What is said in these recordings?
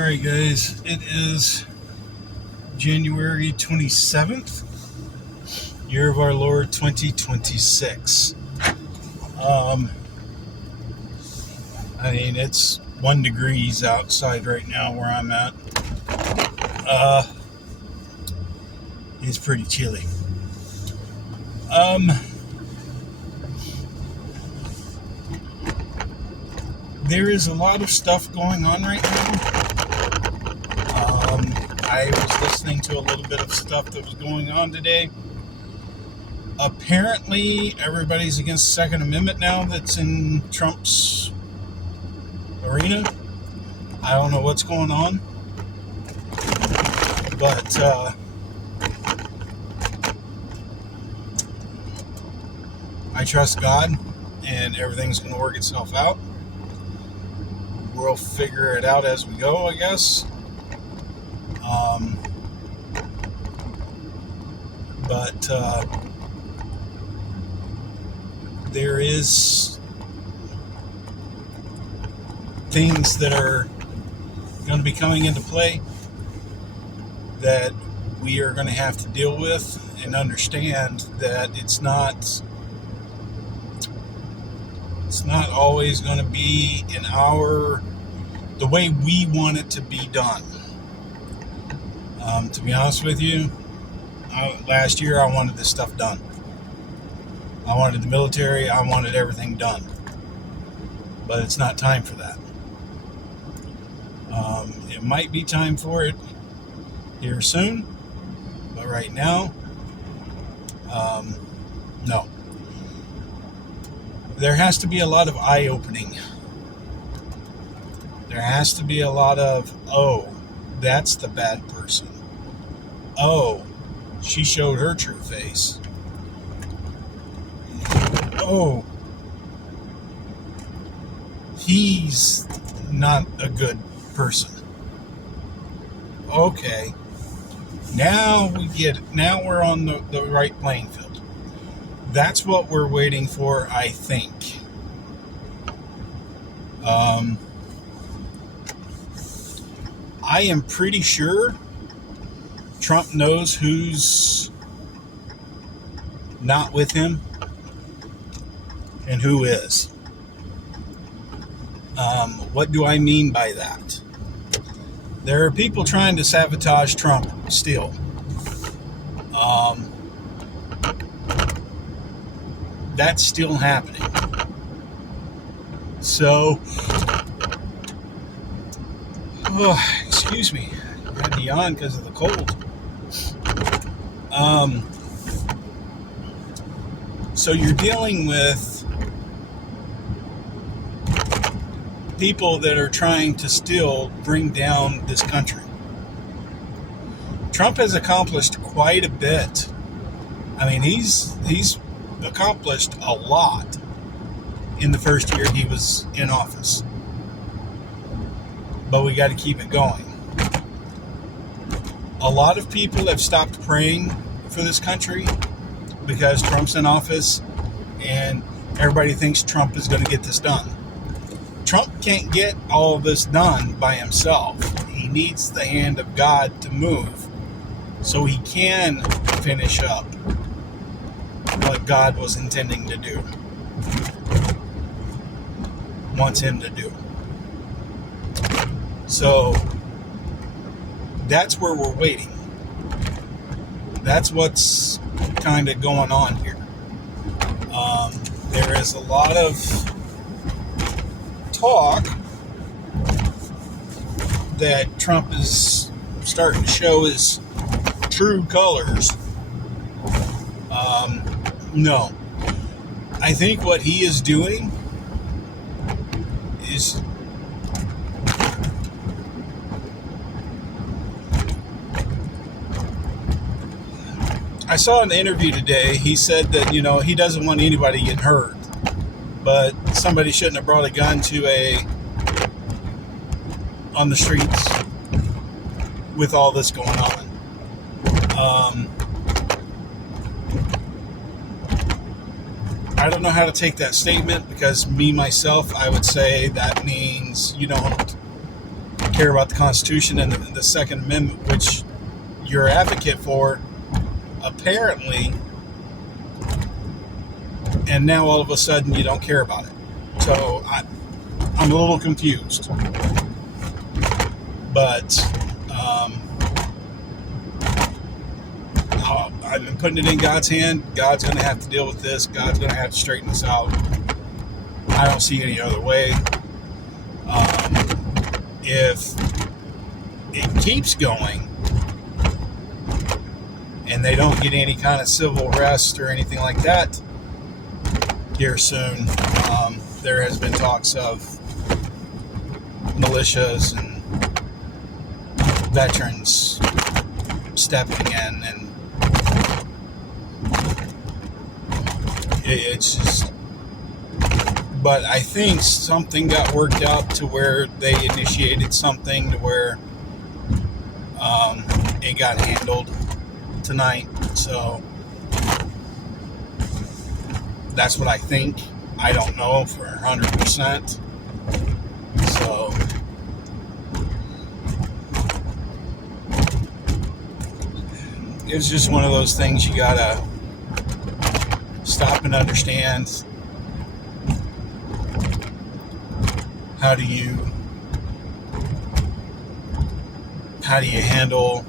Alright, guys, it is January 27th, year of our Lord 2026. It's 1 degrees outside right now where I'm at. It's pretty chilly. There is a lot of stuff going on right now. I was listening to a little bit of stuff that was going on today. Apparently, everybody's against the Second Amendment now that's in Trump's arena. I don't know what's going on. But, I trust God, and everything's going to work itself out. We'll figure it out as we go, I guess. But there is things that are going to be coming into play that we are going to have to deal with and understand that it's not always going to be the way we want it to be done. To be honest with you, last year I wanted this stuff done. I wanted the military, I wanted everything done. But it's not time for that. It might be time for it here soon, but right now, no. There has to be a lot of eye-opening. There has to be a lot of, oh, that's the bad person. Oh, she showed her true face. Oh, he's not a good person. Okay. Now we get it. Now we're on the right playing field. That's what we're waiting for, I think. I am pretty sure Trump knows who's not with him and who is. What do I mean by that? There are people trying to sabotage Trump still. That's still happening. So, excuse me, I had to yawn because of the cold. So you're dealing with people that are trying to still bring down this country. Trump has accomplished quite a bit. I mean, he's accomplished a lot in the first year he was in office. But we got to keep it going. A lot of people have stopped praying for this country because Trump's in office and everybody thinks Trump is going to get this done. Trump can't get all of this done by himself. He needs the hand of God to move so he can finish up what God was intending to do, wants him to do. So that's where we're waiting. That's what's kind of going on here. There is a lot of talk that Trump is starting to show his true colors. No. I think what he is doing is I saw an interview today. He said that, he doesn't want anybody getting hurt, but somebody shouldn't have brought a gun on the streets with all this going on. I don't know how to take that statement because myself, I would say that means you don't care about the Constitution and the Second Amendment, which you're an advocate for, apparently, and now all of a sudden you don't care about it. So I'm a little confused. But I've been putting it in God's hand. God's going to have to deal with this. God's going to have to straighten this out. I don't see any other way. If it keeps going and they don't get any kind of civil arrest or anything like that here soon, there has been talks of militias and veterans stepping in, and it's just, but I think something got worked out to where they initiated something to where it got handled tonight. So that's what I think. I don't know for 100%. So it's just one of those things you gotta stop and understand. How do you handle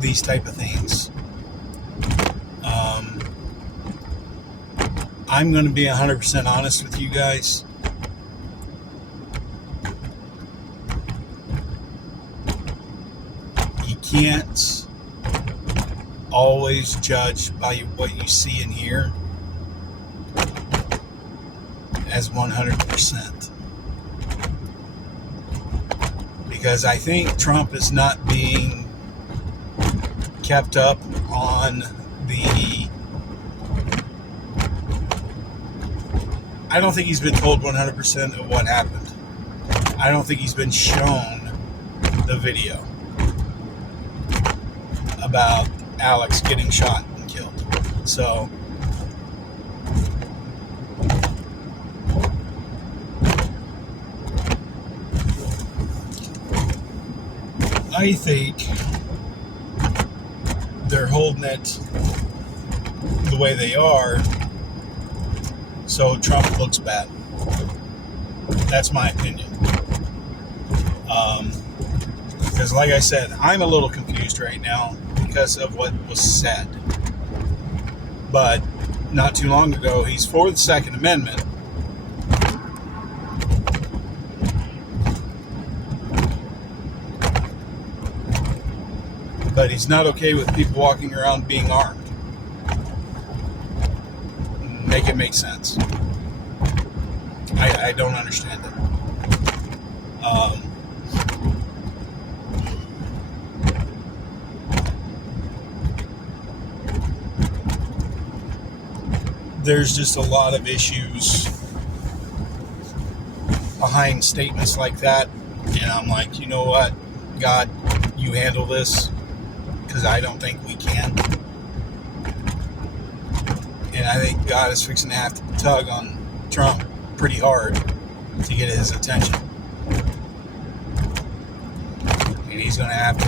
these type of things? I'm going to be 100% honest with you guys. You can't always judge by what you see and hear as 100%. Because I think Trump is not being kept up on the... I don't think he's been told 100% of what happened. I don't think he's been shown the video about Alex getting shot and killed. So I think they're holding it the way they are so Trump looks bad. That's my opinion. Because like I said, I'm a little confused right now because of what was said. But not too long ago, he's for the Second Amendment. But he's not okay with people walking around being armed. Make it make sense. I don't understand it. There's just a lot of issues behind statements like that. And I'm like, you know what? God, you handle this. Because I don't think we can. And I think God is fixing to have to tug on Trump pretty hard to get his attention. And he's going to have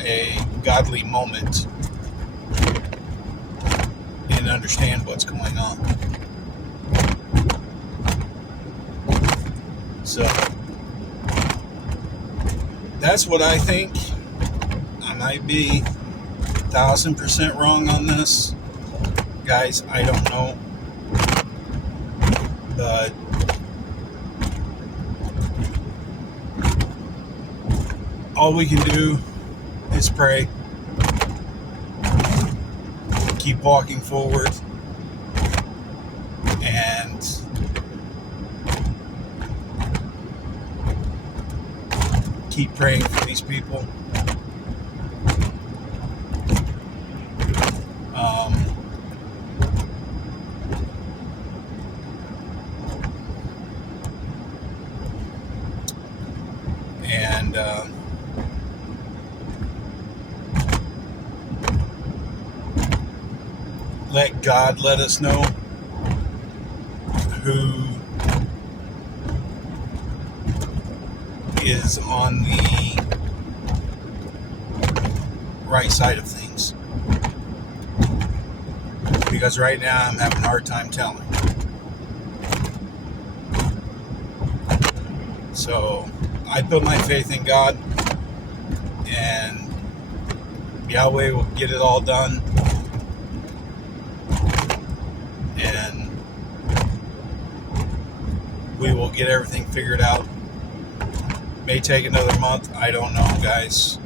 a godly moment and understand what's going on. So, that's what I think. I might be 1,000% wrong on this. Guys, I don't know. But all we can do is pray. Keep walking forward. And keep praying for these people. And let God let us know who is on the right side of things. Because right now I'm having a hard time telling. So I put my faith in God, and Yahweh will get it all done. And we will get everything figured out. May take another month. I don't know, guys.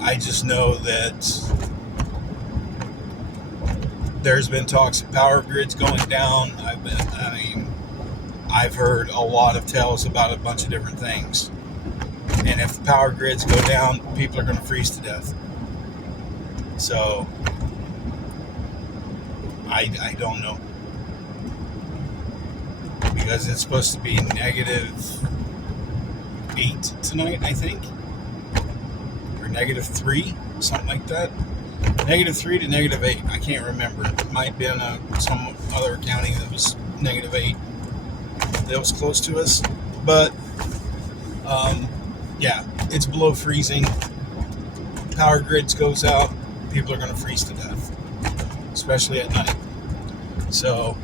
I just know that there's been talks of power grids going down. I've heard a lot of tales about a bunch of different things. And if the power grids go down, people are going to freeze to death. So, I don't know. Because it's supposed to be -8 tonight, I think. Or -3, something like that. -3 to -8. I can't remember. It might have been some other county that was -8. That was close to us. But, yeah, it's below freezing. Power grids goes out. People are going to freeze to death. Especially at night. So,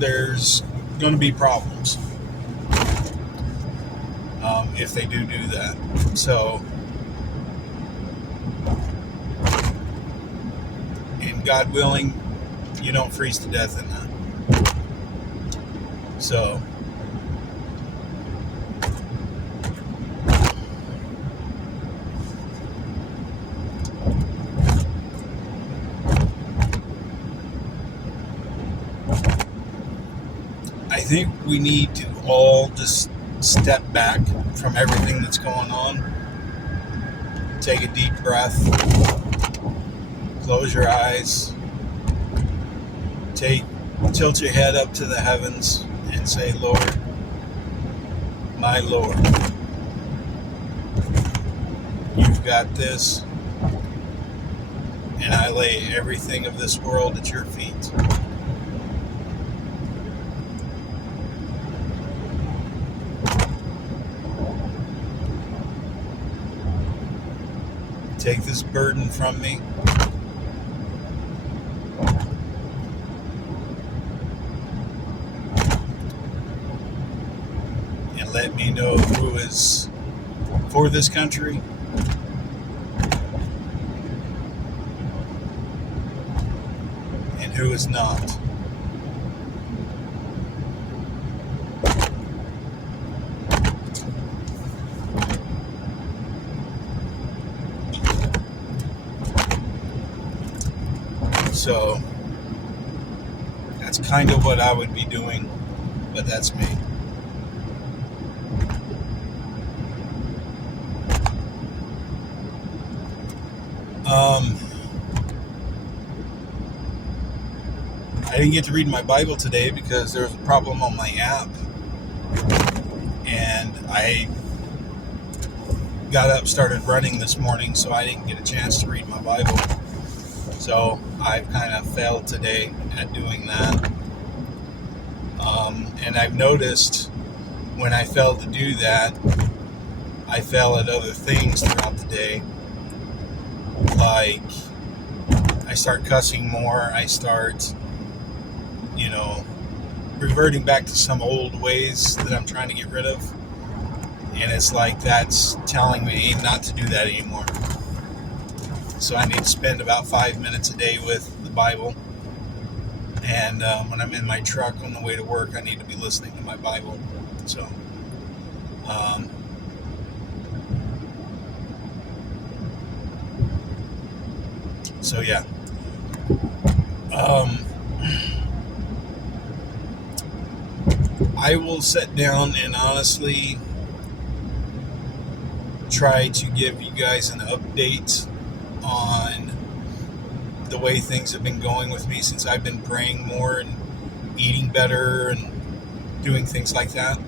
there's going to be problems if they do that. So, and God willing, you don't freeze to death in that. So, I think we need to all just step back from everything that's going on. Take a deep breath. Close your eyes. Tilt your head up to the heavens and say, Lord, my Lord, you've got this, and I lay everything of this world at your feet. Take this burden from me. And let me know who is for this country and who is not. So that's kind of what I would be doing, but that's me. I didn't get to read my Bible today because there was a problem on my app, and I got up, started running this morning, so I didn't get a chance to read my Bible. So I've kind of failed today at doing that. And I've noticed when I fail to do that, I fail at other things throughout the day. Like, I start cussing more. I start, reverting back to some old ways that I'm trying to get rid of. And it's like that's telling me not to do that anymore. So I need to spend about 5 minutes a day with the Bible. And when I'm in my truck on the way to work, I need to be listening to my Bible. So, yeah. I will sit down and honestly try to give you guys an update on the way things have been going with me since I've been praying more and eating better and doing things like that.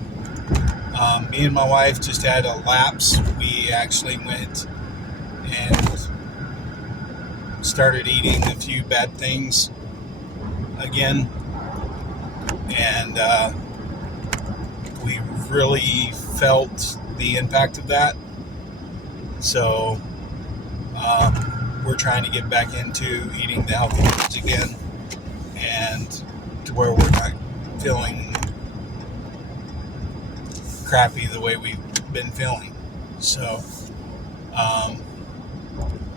Me and my wife just had a lapse. We actually went and started eating a few bad things again, and we really felt the impact of that. So we're trying to get back into eating the healthy foods again, and to where we're not feeling crappy the way we've been feeling. So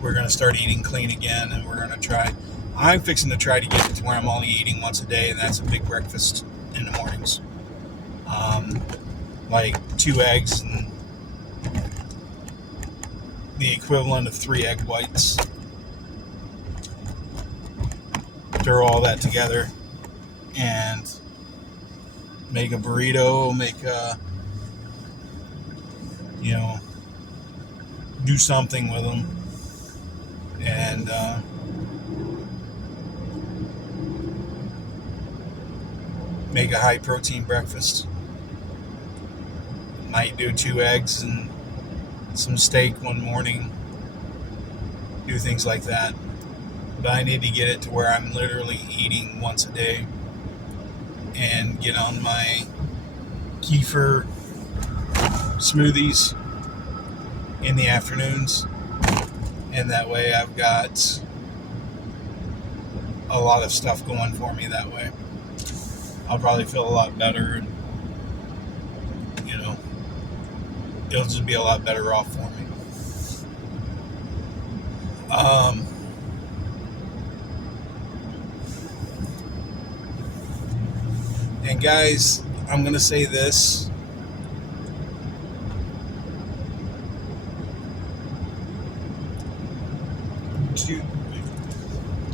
we're going to start eating clean again, and we're going to try. I'm fixing to try to get it to where I'm only eating once a day, and that's a big breakfast in the mornings. Like 2 eggs and the equivalent of 3 egg whites. Throw all that together and make a burrito, do something with them. And make a high protein breakfast. Might do 2 eggs and some steak one morning. Do things like that. But I need to get it to where I'm literally eating once a day and get on my kefir smoothies in the afternoons. And that way I've got a lot of stuff going for me that way. I'll probably feel a lot better, and it'll just be a lot better off for me. And guys, I'm going to say this.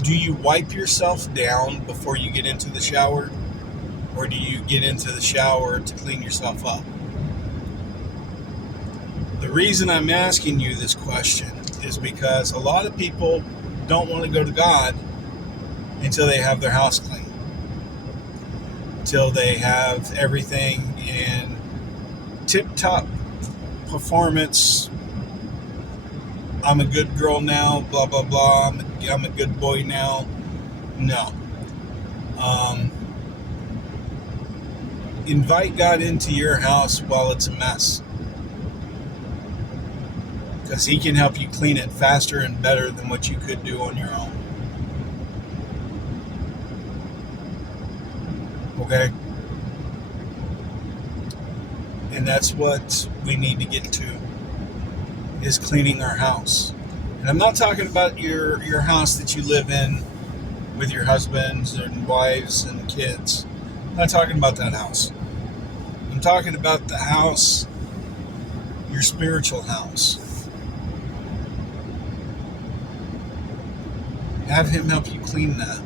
Do you wipe yourself down before you get into the shower? Or do you get into the shower to clean yourself up? The reason I'm asking you this question is because a lot of people don't want to go to God until they have their house clean. Until they have everything in tip-top performance. I'm a good girl now, blah, blah, blah. I'm a good boy now. No. Invite God into your house while it's a mess. Because He can help you clean it faster and better than what you could do on your own. Okay? And that's what we need to get to, is cleaning our house. And I'm not talking about your house that you live in with your husbands and wives and kids. I'm not talking about that house. I'm talking about the house, your spiritual house. Have Him help you clean that.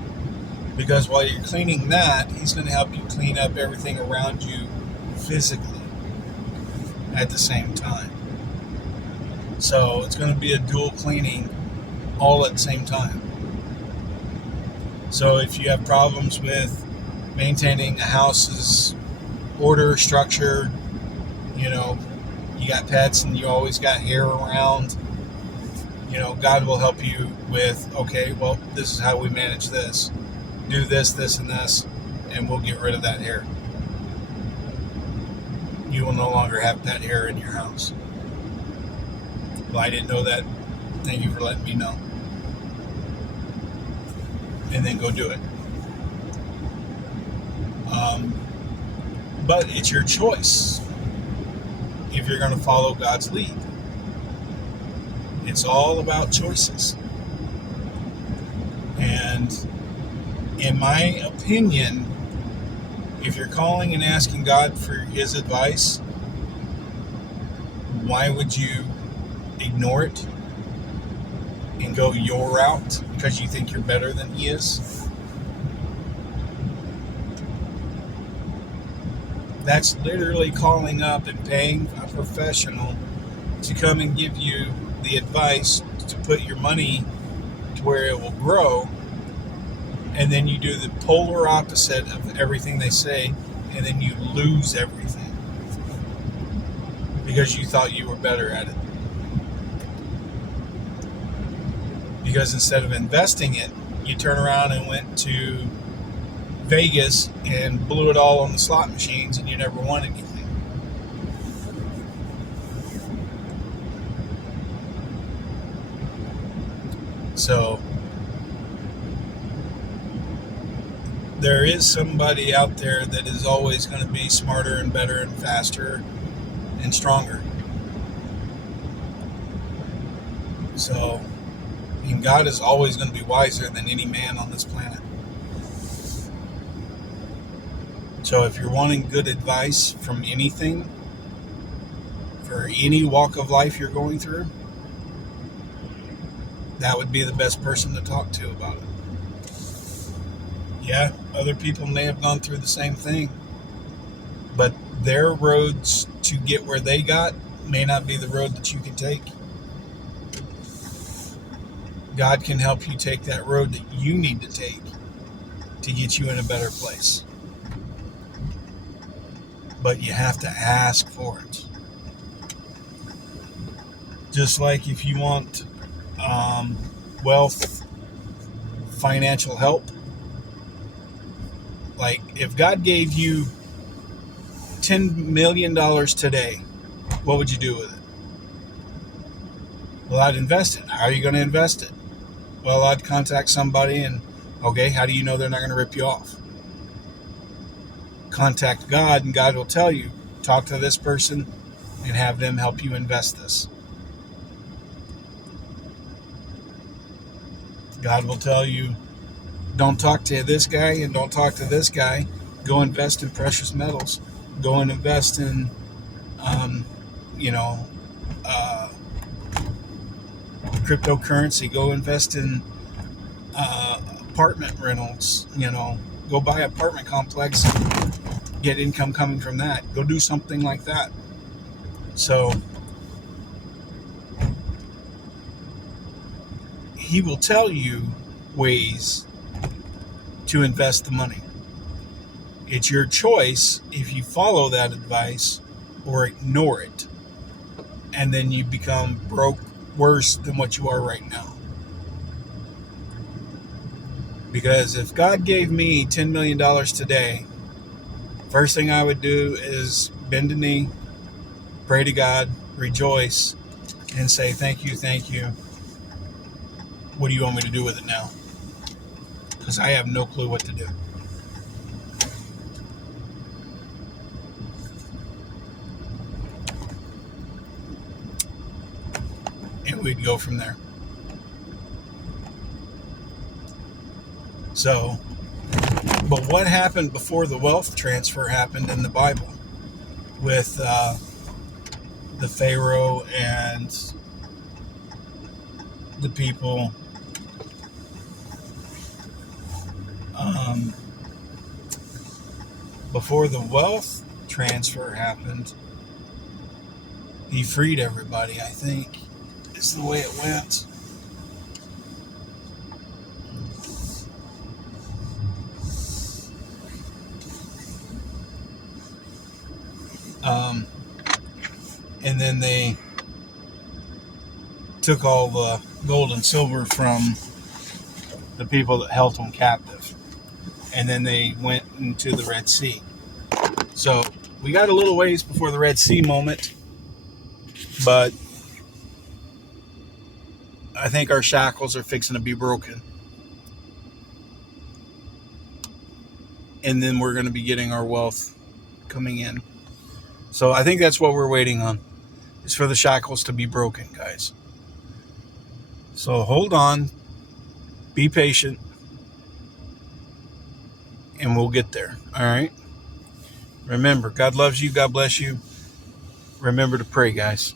Because while you're cleaning that, He's going to help you clean up everything around you physically at the same time. So it's going to be a dual cleaning all at the same time. So if you have problems with maintaining a house's order, structure, you got pets and you always got hair around, God will help you with, okay, well, this is how we manage this. Do this, this, and this, and we'll get rid of that hair. You will no longer have pet hair in your house. Well, I didn't know that. Thank you for letting me know. And then go do it. But it's your choice if you're going to follow God's lead. It's all about choices. And in my opinion, if you're calling and asking God for His advice, why would you ignore it and go your route because you think you're better than He is? That's literally calling up and paying a professional to come and give you the advice to put your money to where it will grow, and then you do the polar opposite of everything they say, and then you lose everything because you thought you were better at it. Because instead of investing it, you turn around and went to Vegas and blew it all on the slot machines and you never won anything. So there is somebody out there that is always going to be smarter and better and faster and stronger. So, and God is always going to be wiser than any man on this planet. So if you're wanting good advice from anything, for any walk of life you're going through, that would be the best person to talk to about it. Yeah, other people may have gone through the same thing, but their roads to get where they got may not be the road that you can take. God can help you take that road that you need to take to get you in a better place. But you have to ask for it. Just like if you want wealth, financial help, like if God gave you $10 million today, what would you do with it? Well, I'd invest it. How are you going to invest it? Well, I'd contact somebody and, okay, how do you know they're not going to rip you off? Contact God and God will tell you, talk to this person and have them help you invest this. God will tell you, don't talk to this guy and don't talk to this guy. Go invest in precious metals. Go and invest in, cryptocurrency. Go invest in apartment rentals. Go buy an apartment complex and get income coming from that. Go do something like that. So he will tell you ways to invest the money. It's your choice if you follow that advice or ignore it. And then you become broke worse than what you are right now. Because if God gave me $10 million today, first thing I would do is bend a knee, pray to God, rejoice, and say, thank you, thank you. What do you want me to do with it now? Because I have no clue what to do. And we'd go from there. So, but what happened before the wealth transfer happened in the Bible with the Pharaoh and the people? Before the wealth transfer happened, he freed everybody, I think, is the way it went. And then they took all the gold and silver from the people that held them captive. And then they went into the Red Sea. So we got a little ways before the Red Sea moment, but I think our shackles are fixing to be broken. And then we're going to be getting our wealth coming in. So I think that's what we're waiting on, is for the shackles to be broken, guys. So hold on, be patient, and we'll get there. All right? Remember, God loves you. God bless you. Remember to pray, guys.